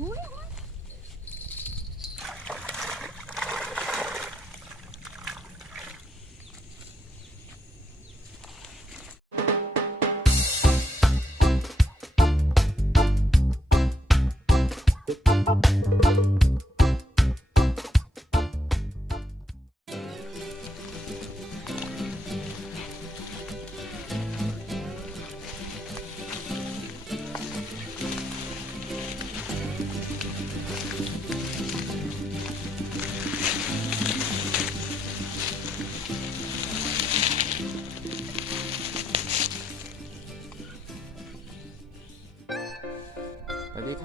อุ๊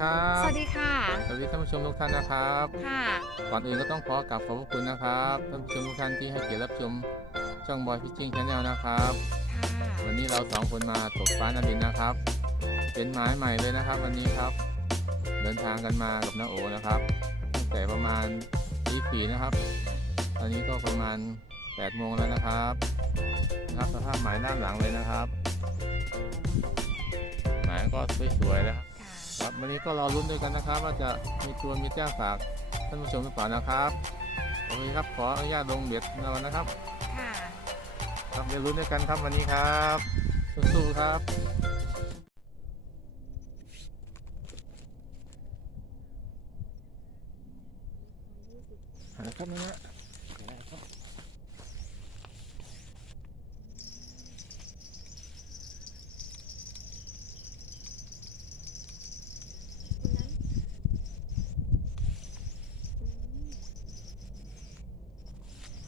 ครับ สวัสดีค่ะ สวัสดีท่านผู้ชมทุกท่านนะครับ ค่ะ ก่อนอื่นก็ต้องขอกราบขอบพระคุณนะครับท่านผู้ชมทุกท่านที่ให้เกียรติรับชมช่องบอยฟิชชิ่งชาแนลนะครับ ค่ะ วันนี้เราสองคนมาตกปลานาดินนะครับ เป็นหมายใหม่เลยนะครับ วันนี้ครับ เดินทางกันมากับน้าโอนะครับตั้งแต่ประมาณตีสี่นะครับ ตอนนี้ก็ประมาณ8โมงแล้วนะครับนะครับสภาพหมายด้านหลังเลยนะครับ หมายก็สวยๆแล้ว ค่ะครับวันนี้ก็รอลุ้นด้วยกันนะครับ ว่าจะมีตัวมีแจ้งฝากท่านผู้ชมหรือเปล่านะครับโอเคครับขออนุญาตลงเบ็ดเรานะครับค่ะครับเดี๋ยวลุ้นด้วยกันครับวันนี้ครับสู้ๆครับหาครับนี่นะ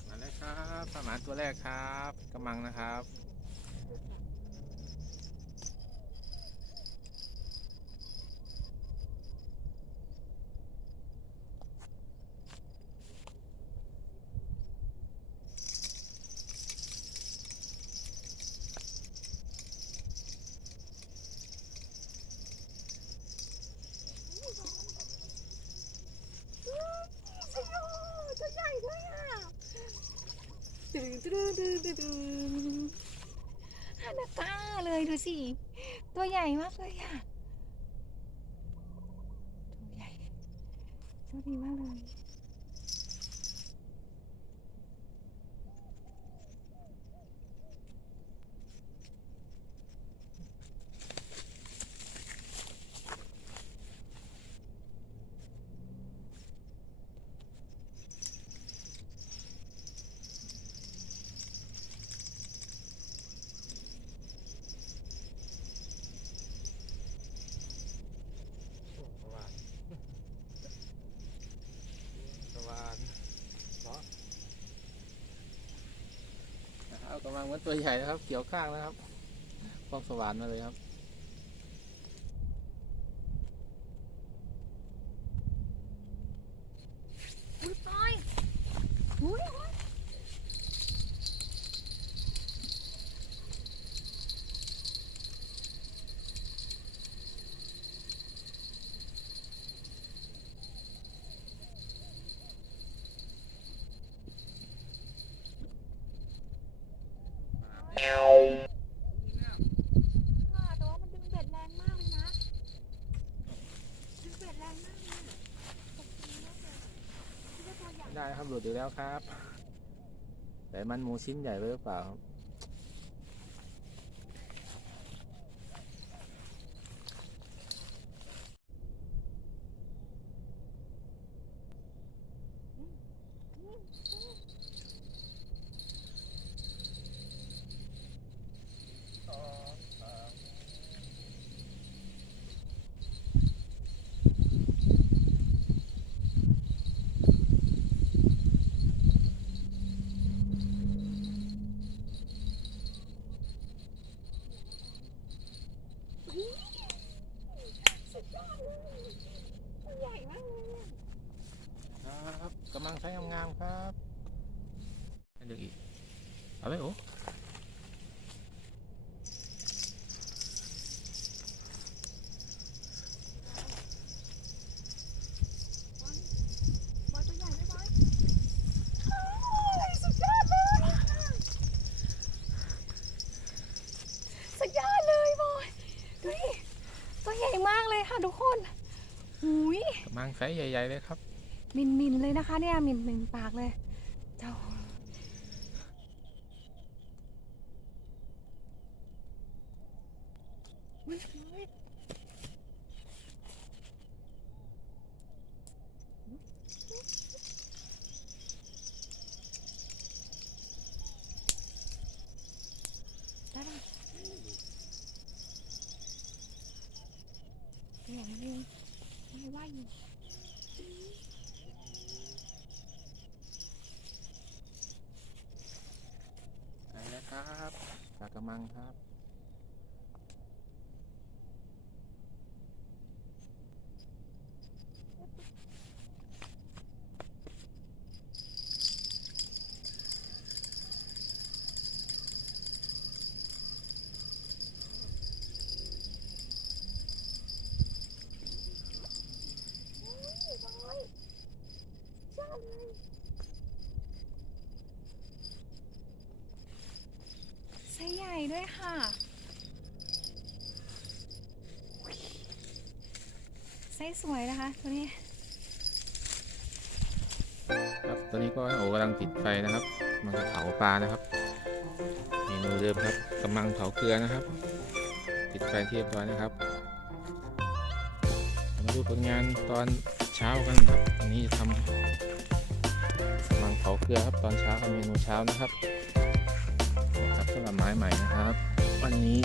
มาแล้วครับปลาหมาน ตัวแรกครับกำมังนะครับ ตัวใหญ่ด้วยอะตึงตึงตึงตึงตึง ฮานาก้าเลยดูสิ ตัวใหญ่มากเลยอะ ตัวใหญ่ ตัวดีมากเลย สว่านสว่านเหรอนะครับ กำลังเหมือนตัวใหญ่นะครับ เกี่ยวข้างนะครับฟองสว่านมาเลยครับ อุ้ยปอยอุ้ยอุ๊ย ค่ะแต่ว่ามันดึงเบ็ดแรงมากเลยนะ ดึงเบ็ดแรงมากเลยอะตกใจมากเลยคิดว่าตัวใหญ่ สุดอีกแล้วครับ แต่มันหมูชิ้นใหญ่ไปหรือเปล่าครับ สุดยอดเลยตัวใหญ่มากเลยอะครับกำลังใช้งามๆครับให้ดึงอีก เอาไหมโอ้ บอยตัวใหญ่ไหมบอยโอ้ยสุดยอดเลยอะสุดยอดเลยบอย ดูดิ ตัวใหญ่มากเลยค่ะ ทุกคนหุยกระมังไซส์ใหญ่ ๆ เลยครับ มินมินเลยนะคะเนี่ยมินมินปากเลยเจ้าอุ๊ยอุ๊ยได้ปะเนี่ยมันยังมันยังว่ายอยู่ ไปแล้วครับปลากระ มังครับ ไซส์ใหญ่ด้วยค่ะ ไซส์สวยนะคะ ตัวนี้ครับตอนนี้ก็โอกำลังติดไฟนะครับมันจะเผาปลานะครับเมนูเดิมครับกำมังเผาเกลือนะครับ ติดไฟที่เรียบร้อยนะครับ มาดูผลงานตอนเช้ากันครับอันนี้ทำกำมังเผาเกลือครับตอนเช้าเมนูเช้านะครับครับสำหรับไม้ใหม่นะครับ วันนี้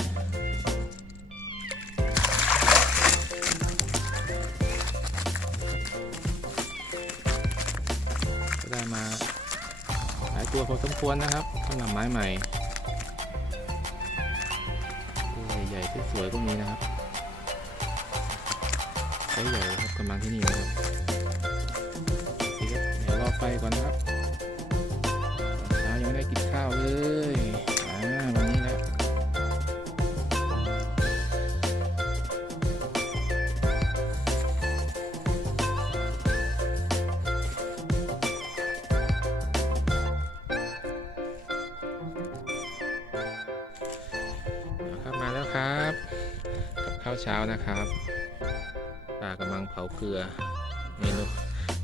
ตัวพอสมควรนะครับสำหรับไม้ใหม่ตัวใหญ่ๆสวยๆก็มีนะครับใช่ใหญ่ครับกำลังที่นี่นะครับเดี๋ยวรอไปก่อนนะครับ เช้านะครับปลากำลังเผาเกลือ เมนู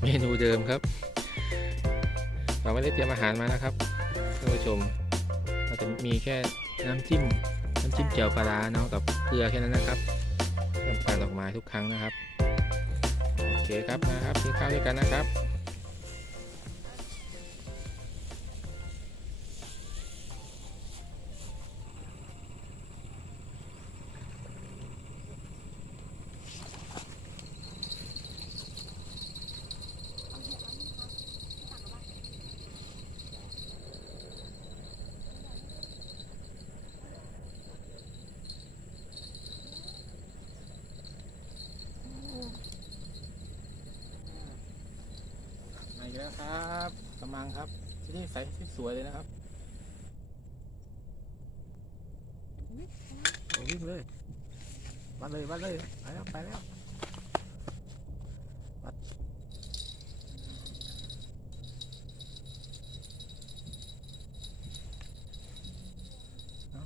เมนูเดิมครับ เราไม่ได้เตรียมอาหารมานะครับท่านผู้ชมเราจะมีแค่น้ำจิ้มน้ำจิ้มเจียวปลาร้าเนาะกับเกลือแค่นั้นนะครับเพิ่มปลาดอกม้ทุกครั้งนะครับโอเคครับนะครับกินข้าวด้วยกันนะครับ มาอีกแล้วครับกำลังครับ ที่นี่ใสสวยเลยนะครับโอ้วิ่งเลยวัดเลยวัดเลย ไปแล้ว ไปแล้ววัดเอ้า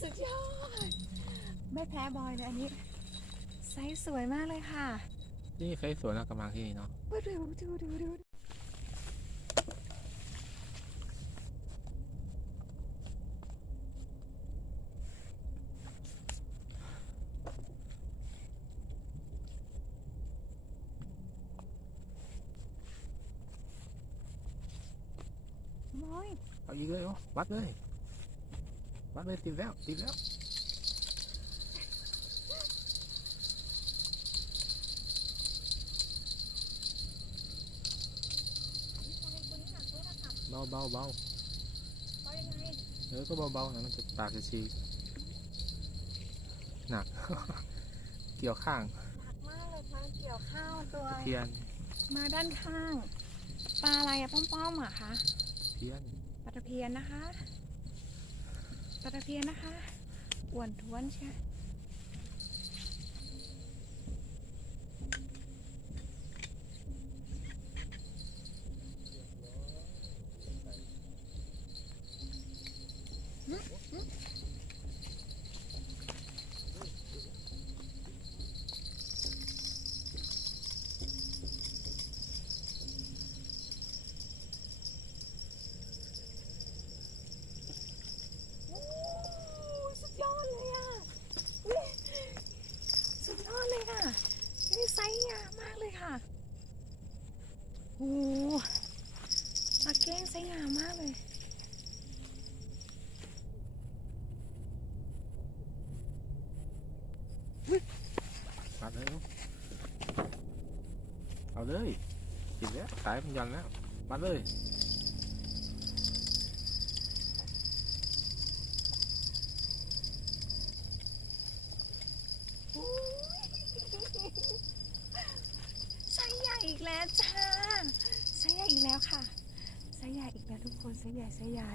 สุดยอด ไม่แพ้บอยเลยอันนี้ ไซส์สวยมากเลยค่ะ ที่นี่ไซส์สวยนะกำลังที่นี่เนาะดูดูดูดูดูบอยเอาอีกเลยเหรอวัดเลยวัดเลยติดแล้วติดแล้ว บาเบาเบาบอยยังไงเออก็เบาเบาๆนะมันจะปากจะชีหนัก เกี่ยวข้างหนักมากเลยมาเกี่ยวข้าวตัวเทียน มาด้านข้างปลาอะไรอะป้อมๆอะคะเทียนปลาตะเพียนนะคะปลาตะเพียนนะคะอ้วนท้วนใช่ ปัดเลยลูกเอาเลยติดแล้วสายมันยันแล้วมาเลยไซส์ใหญ่อีกแล้วจ้าไซส์ใหญ่อีกแล้วค่ะไซส์ใหญ่อีกแล้วทุกคนไซส์ใหญ่ไซส์ใหญ่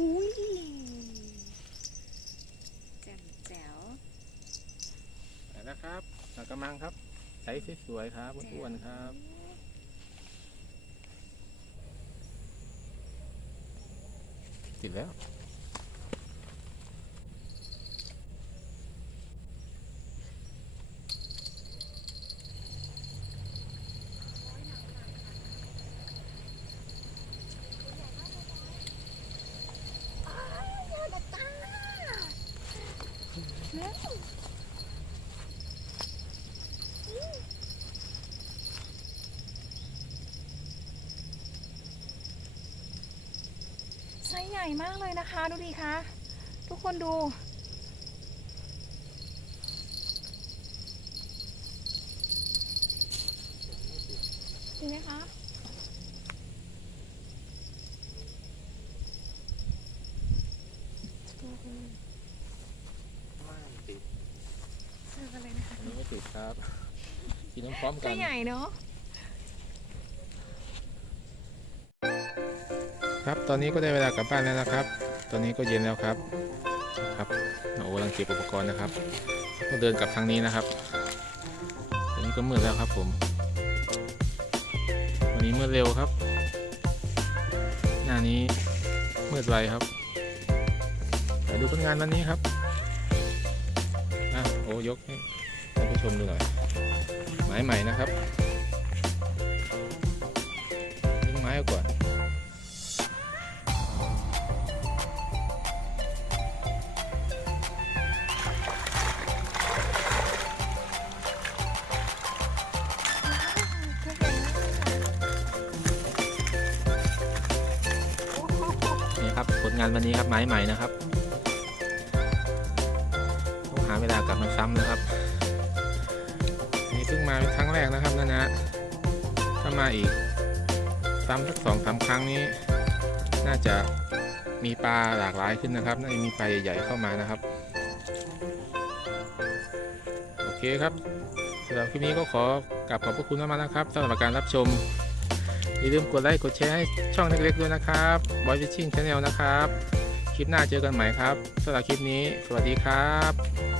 อุ้ยแจ่มแจ๋ว ไปแล้วครับปลากระมังครับใสสวยๆครับอ้วนๆครับติดแล้ว ไซส์ใหญ่มากเลยนะคะ ดูดิคะ ทุกคนดู ดีไหมคะไม่ติดเจอกันเลยนะคะอันนี้ไม่ติดครับ กินน้ำพร้อมกัตัวนใหญ่เนาะ ครับตอนนี้ก็ได้เวลากลับบ้านแล้วนะครับ ตอนนี้ก็เย็นแล้วครับครับโอกำลังเก็บอุปกรณ์นะครับต้องเดินกลับทางนี้นะครับตอนนี้ก็มืดแล้วครับผม วันนี้มืดเร็วครับ หน้านี้มืดไวครับไปดูผลงานวันนี้ครับอะโอ้ยกให้ท่านผู้ชมดูหน่อยไม้ใหม่นะครับดึงไม้ก่อนานวันนี้ครับไม้ใหม่นะครับต้องหาเวลากลับมาซ้ำนะครับนี่เพิ่งมาเป็นครั้งแรกนะครับนะนะถ้ามาอีกซ้ำสักสองสามครั้งนี้ น่าจะมีปลาหลากหลายขึ้นนะครับน่าจะมีปลาใหญ่ๆเข้ามานะครับ โอเคครับสำหรับคลิปนี้ก็ขอกลับขอบพระคุณมากๆนะครับสำหรับการรับชม อย่าลืมกดไลค์กดแชร์ให้ช่องเล็กๆด้วยนะครับบอยฟิชชิ่งชาแนลนะครับ คลิปหน้าเจอกันใหม่ครับสำหรับคลิปนี้ สวัสดีครับ